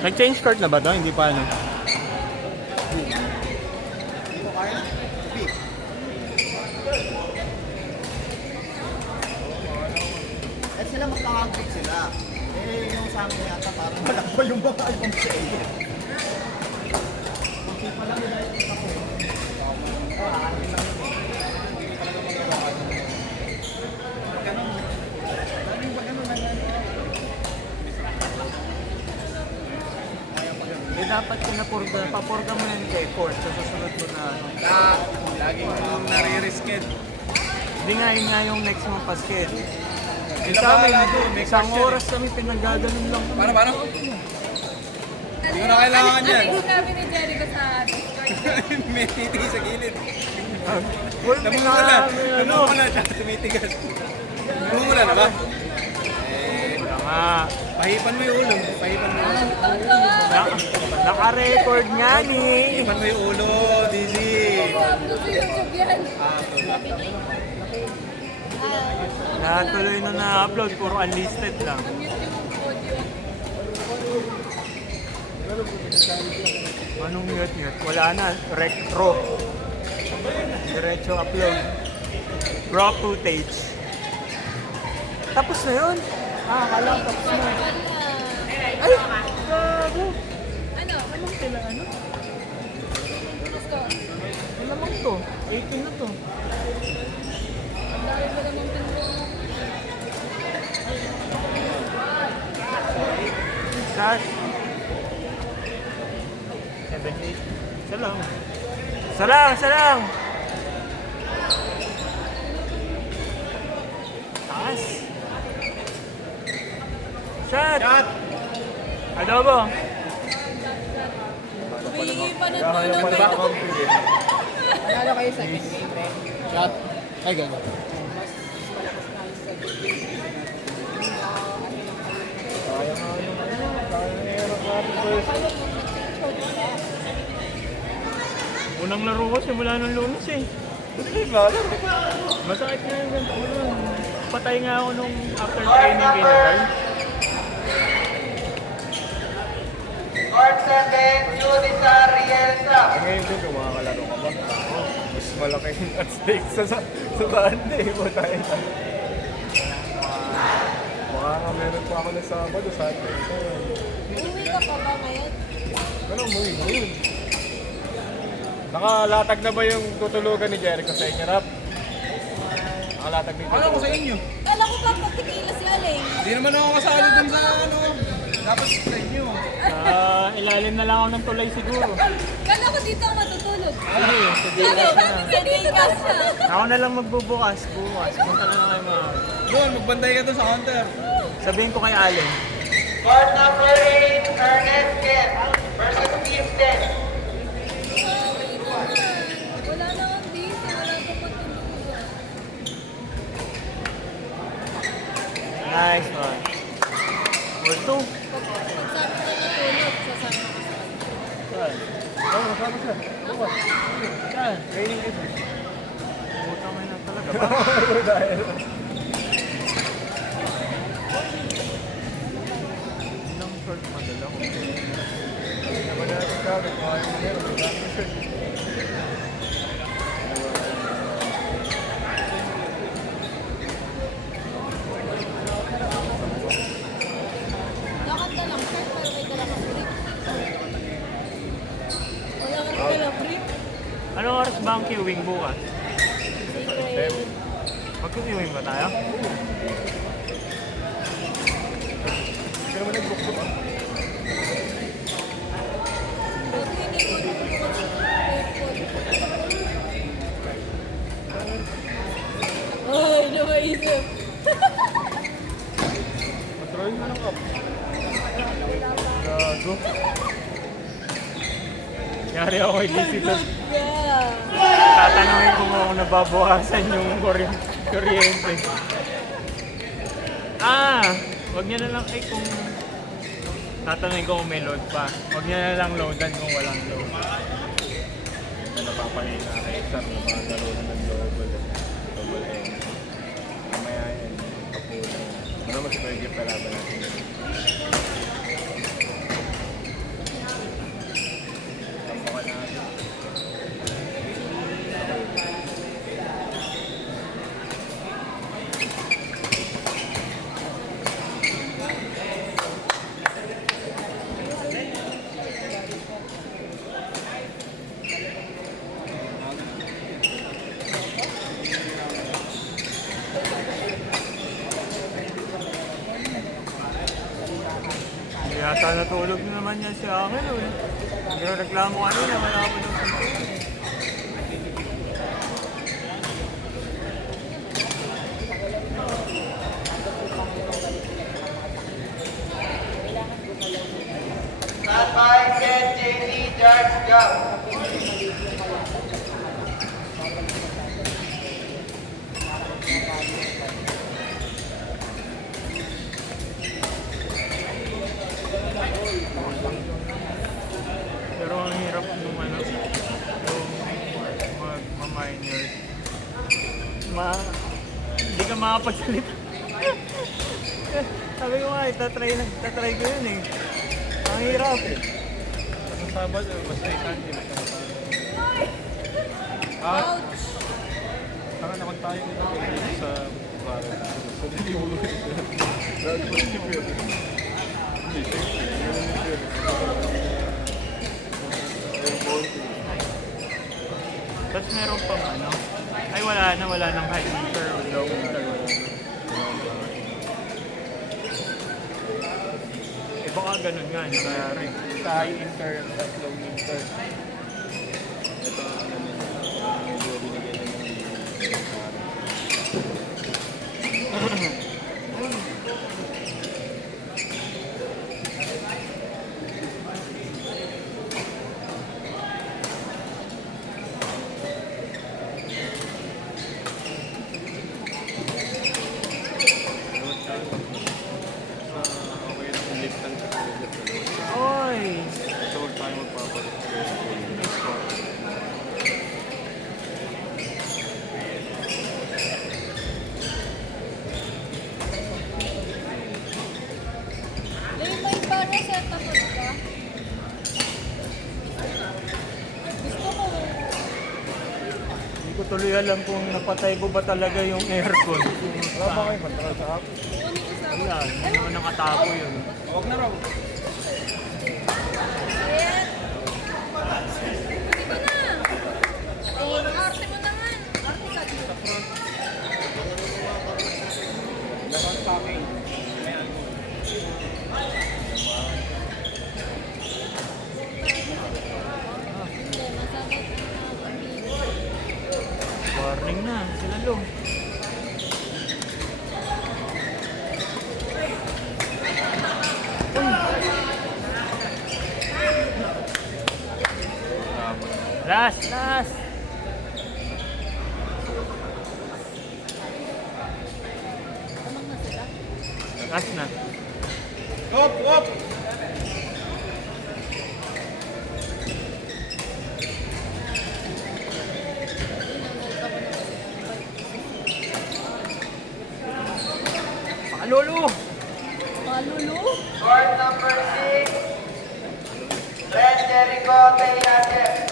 Nag-change cart na ba to? Hindi pa ano. At sila magkakagpit sila. Eh, yung sa amin yata parang wala pa yung mga album sa iyo. Hindi pa lang nila yung isa ko. Aanin lang yun eh. Hindi pa lang magagawa. Ganun. Ganun ba ganun lang yan? Eh dapat papurga mo yung effort sa susunod mo na ano. Laging nare-risked. Hindi nga yun nga yung next mong pasked. Sila Sa amin, bahala doon, may isang question oras kami pinagaganon lang. Paano? Hindi ko na kailangan yan. Ano yung sabi ni Jericho sa May titi sa gilid. Well, Namumula. Namumula siya. Tumitigas. Namumula na ba? nga. Pahipan mo yung ulo. Pahipan mo yung ulo. Naka-record nga ni. Pahipan mo yung ulo, Dizzy. upload sa YouTube yan. Natuloy na na-upload, puro unlisted lang. Mute yung audio. Anong mute? Wala na. Raw. Diretso upload. Raw footage. Tapos na yun. Akala ko tapos na. Ay! Gago! Ano? Anong kailangan ano? Gusto. Malamang to. 18 na to. Ang dami ko naman pinto. Shot. 7-8. Isa lang. Isa lang! Taas. Shot! Adobo. Humingi pa ng tulong kayo. Panalo kayo sa game, Shot. Ay, gano'n. Unang laro ko simula nung Lunes eh. Masakit nga yung ganito ko nun. Patay nga ako nung after training kay Nagal. Court 7, Judisa Rielsa. Ngayon din, kung makakalaro ka ba? Mas malaki yung at stake sa banda eh. Baka nga meron pa ako na Sabado sa atin. Uwi ka pa ba ngayon? Ano, umuwi mo yun? Nakalatag na ba yung tutulugan ni Jericho sa inyo, Rap? Nakalatag na yung Ano ko sa inyo? Kala ko pa patikila si Aling. Hindi naman ako kasali dun sa ano. Dapat sa inyo. Ilalim na lang ako ng tulay siguro. Kala ko dito ako matutulog. Sige, sige. Sabi ko dito ka siya. Ako na lang magbubukas, bukas. Punta na lang kayo mga... Doon, magbantay ka dun sa counter. Sabihin ko kay Allen. Court number 8, Ernest Kent versus Gifted. Wala na akong dito. Wala akong matutulog. Nice one. Or two. Pag sabi ko matulog, sasama ko sa kanya. Oo, masama siya. Bukas. Saan? Training dito. Putang ina talaga ba? Ilang short madala ko. Naman natin sabi kung ano yung meron. Magkano yung shirt. Lakad ka lang, sir, pero may dala kang brief. Wala ka rin dala brief. Anong oras ba ang queuing bukas? Secret. Mag-queuing ba tayo? Hindi naman nag-book ba? Bago hindi ko nung Ay, napaisip. Matroy mo ng cup. Gago. Yari ako kay DC tapos Yeah. tatanungin ko kung nababawasan yung kuryente. Wag niya na lang kung tatanungin ko kung may load pa. Wag niya na lang loadan kung walang load. Ito napapanay na kay Exar na mga laro na ng double end. Mamaya yan, kapunan. Ano mas pwede yung palaban natin. Nasa natulog na naman yan si Angelo eh. Hindi na reklamo kanina, wala ko nang tutulog. Stand by, Ken, JD, darts, go. Pero ang hirap nung ano, yung mag-minor. Hindi ka makapagsalita. Sabi ko nga, tatry ko yun eh. Ang hirap. Sa Sabado, basta ikanti. Ouch! Saka naman tayo nito sa barat. So, hindi mo ulit. Dahil mo si Pierre. Hindi, siyempre. Tapos meron pang ano, ay wala nang high winter o low winter. Eh baka ganun nga, nangyayari. Sa high inter, sa low inter. Ito ang namin. Medyo binigyan na ng okay na kung lift lang sa kulog sa loob. Oy! So, huwag tayo magpapalit. May paraset ako ka. Gusto ko. Hindi ko tuloy alam kung napatay ko ba talaga yung aircon. Wala ba kayo mantakal sa app? Wala, hindi naman nakatapo yun. Huwag na raw. Ayan. Hindi ko na. Arte mo naman. Arte ka dito. Lahat sa akin. Hindi, masabot ang amigo. Warning na, sila lo. Last! Tamang na sila. Last na. Hop! Hop! Palolo! Malulu? Court number 6, Red Jericho, Tayage.